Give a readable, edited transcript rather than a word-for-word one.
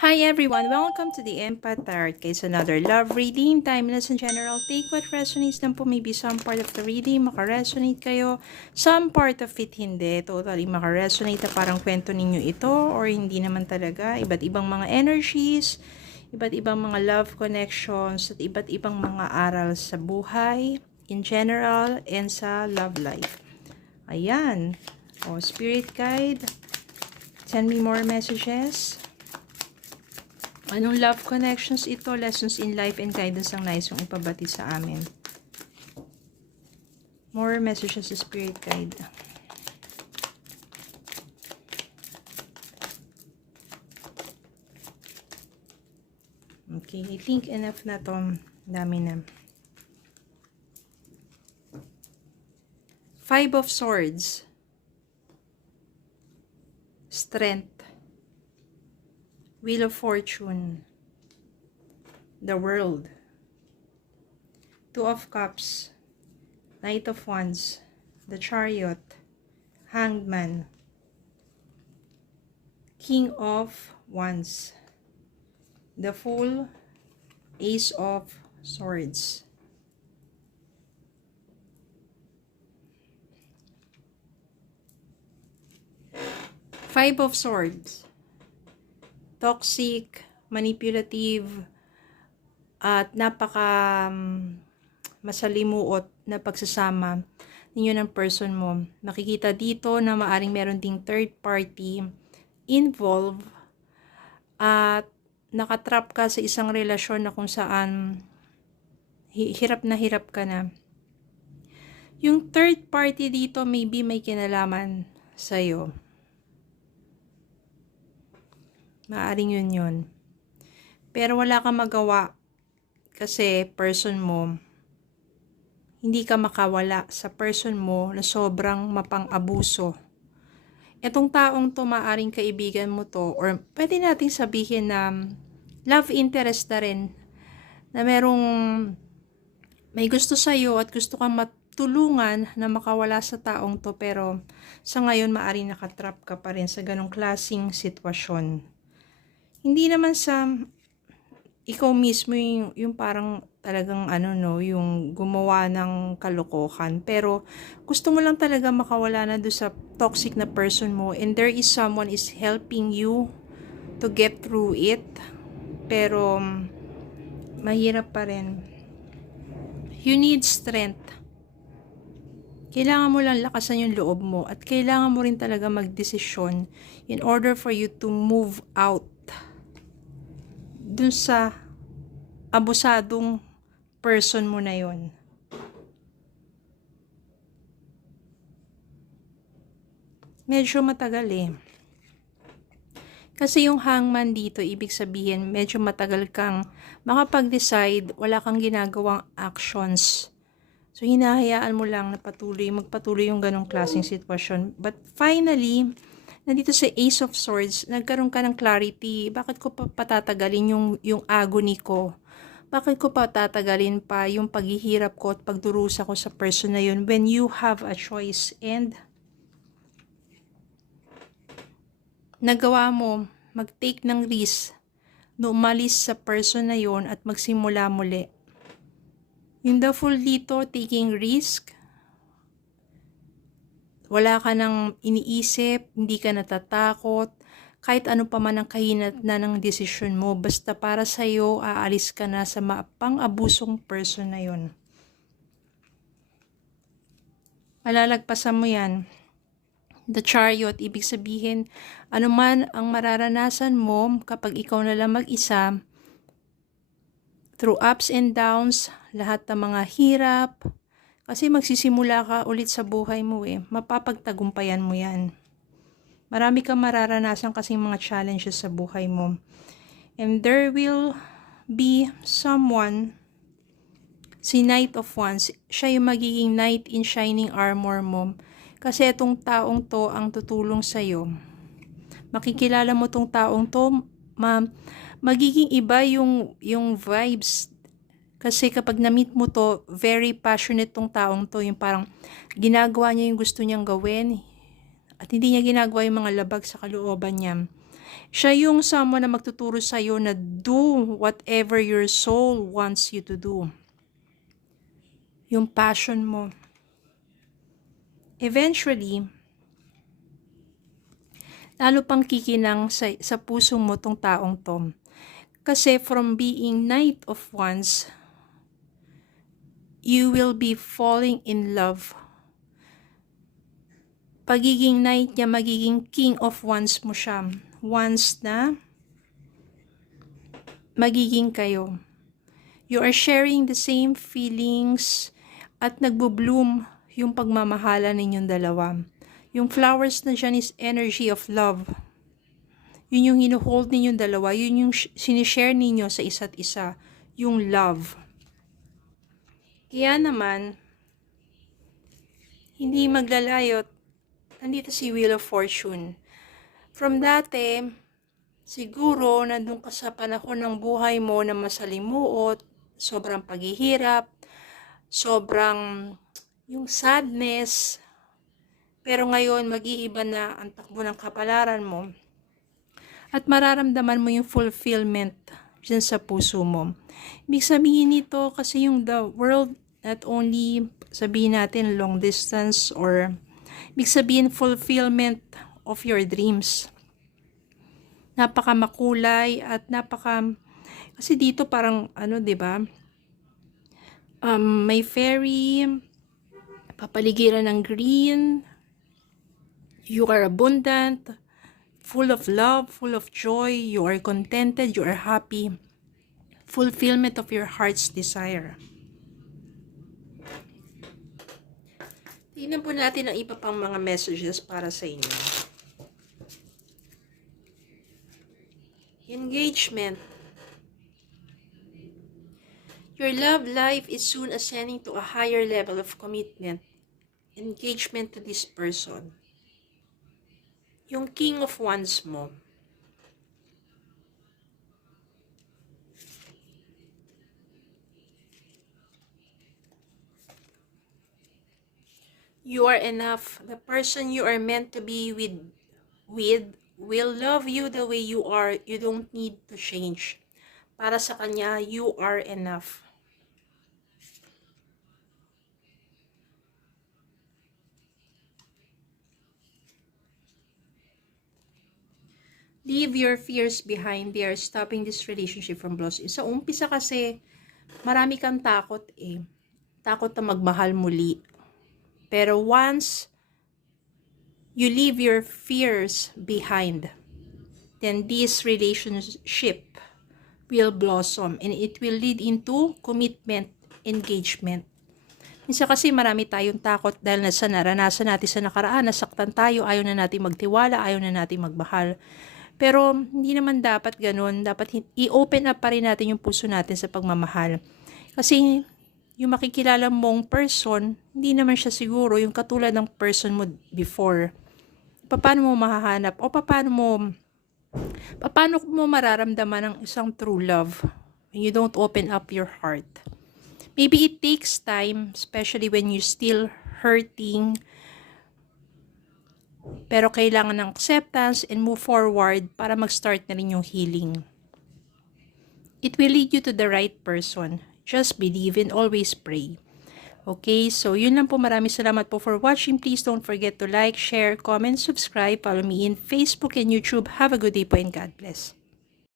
Hi everyone! Welcome to the Empath Tarot Case, another love reading. Timeless and general. Take what resonates lang po. Maybe some part of the reading makaresonate kayo. Some part of it hindi. Totally makaresonate na parang kwento ninyo ito or hindi naman talaga. Iba't ibang mga energies, iba't ibang mga love connections, at iba't ibang mga aral sa buhay in general and sa love life. Ayan. O, Spirit Guide, send me more messages. Anong love connections ito? Lessons in life and guidance ang nais yung ipabati sa amin. More messages sa Spirit Guide. Okay, I think enough na to. Dami na. Five of Swords. Strength. Wheel of Fortune. The World. Two of Cups. Knight of Wands. The Chariot. Hanged Man. King of Wands. The Fool. Ace of Swords. Five of Swords. Toxic, manipulative, at napaka masalimuot na pagsasama ninyo ng person mo. Nakikita dito na maaring meron ding third party involved at nakatrap ka sa isang relasyon na kung saan hirap ka na. Yung third party dito maybe may kinalaman sa'yo. Maaring yun. Pero wala kang magawa kasi person mo, hindi ka makawala sa person mo na sobrang mapang-abuso. Itong taong to, maaring kaibigan mo to, or pwede nating sabihin na love interest na rin, na merong may gusto sa'yo at gusto kang matulungan na makawala sa taong to, pero sa ngayon maaring nakatrap ka pa rin sa ganong klaseng sitwasyon. Hindi naman sa ikaw mismo yung parang talagang yung gumawa ng kalokohan. Pero gusto mo lang talaga makawala na doon sa toxic na person mo. And there is someone is helping you to get through it. Pero mahirap pa rin. You need strength. Kailangan mo lang lakasan yung loob mo. At kailangan mo rin talaga magdesisyon in order for you to move out dun sa abusadong person mo na yon. Medyo matagal Kasi yung hangman dito, ibig sabihin, medyo matagal kang makapag-decide, wala kang ginagawang actions. So, hinahayaan mo lang na magpatuloy yung ganong klaseng sitwasyon. But finally, nandito sa Ace of Swords, nagkaroon ka ng clarity. Bakit ko pa patatagalin yung agony ko? Bakit ko patatagalin pa yung paghihirap ko at pagdurusa ko sa person na yun when you have a choice and nagawa mo mag-take ng risk na umalis sa person na yun at magsimula muli. Yung the Fool dito, taking risk, wala ka nang iniisip, hindi ka natatakot, kahit ano pa man ang kahinat na ng desisyon mo, basta para sa'yo, aalis ka na sa pang-abusong person na yon. Malalagpasan mo yan. The Chariot, ibig sabihin, anuman ang mararanasan mo kapag ikaw na lang mag-isa, through ups and downs, lahat ng mga hirap, kasi magsisimula ka ulit sa buhay mo mapapagtagumpayan mo yan. Marami kang mararanasan kasing mga challenges sa buhay mo. And there will be someone, si Knight of Wands, siya yung magiging knight in shining armor mo. Kasi itong taong to ang tutulong sa'yo. Makikilala mo tong taong to, magiging iba yung vibes. Kasi kapag na-meet mo to, very passionate tong taong to. Yung parang ginagawa niya yung gusto niyang gawin. At hindi niya ginagawa yung mga labag sa kalooban niya. Siya yung someone na magtuturo sa'yo na do whatever your soul wants you to do. Yung passion mo. Eventually, lalo pang kikinang sa puso mo tong taong to. Kasi from being Knight of Wands, you will be falling in love. Pagiging Knight niya, magiging King of Wands mo siya. Wands na magiging kayo. You are sharing the same feelings at nagbo-bloom yung pagmamahala ninyong dalawa. Yung flowers na dyan is energy of love. Yun yung hinuhold ninyong dalawa. Yun yung sinishare ninyo sa isa't isa. Yung love. Kaya naman, hindi maglalayot. Nandito si Wheel of Fortune. From dati, siguro nandun ka sa panahon ng buhay mo na masalimuot, sobrang paghihirap, sobrang yung sadness. Pero ngayon, mag-iiba na ang takbo ng kapalaran mo. At mararamdaman mo yung fulfillment dyan sa puso mo. Ibig sabihin nito kasi yung the world, not only sabihin natin long distance or ibig sabihin fulfillment of your dreams. Napaka makulay at kasi dito parang di ba? May fairy, papaligiran ng green, you are abundant, full of love, full of joy, you are contented, you are happy. Fulfillment of your heart's desire. Tingnan po natin ang iba pang mga messages para sa inyo. Engagement. Your love life is soon ascending to a higher level of commitment. Engagement to this person. Yung King of Wands mo. You are enough. The person you are meant to be with will love you the way you are. You don't need to change. Para sa kanya, you are enough. Leave your fears behind. They are stopping this relationship from blossoming. Sa umpisa kasi, marami kang takot eh. Takot na magmahal muli. Pero once you leave your fears behind, then this relationship will blossom and it will lead into commitment, engagement. Minsan kasi marami tayong takot dahil naranasan natin sa nakaraan, nasaktan tayo, ayaw na natin magtiwala, ayaw na natin magmahal. Pero hindi naman dapat ganun. Dapat i-open up pa rin natin yung puso natin sa pagmamahal. Kasi yung makikilala mong person, hindi naman siya siguro yung katulad ng person mo before. Paano mo mahahanap o paano mo mararamdaman ang isang true love when you don't open up your heart? Maybe it takes time, especially when you're still hurting. Pero kailangan ng acceptance and move forward para mag-start na rin yung healing. It will lead you to the right person. Just believe and always pray. Okay, so yun lang po. Maraming salamat po for watching. Please don't forget to like, share, comment, subscribe. Follow me in Facebook and YouTube. Have a good day po and God bless.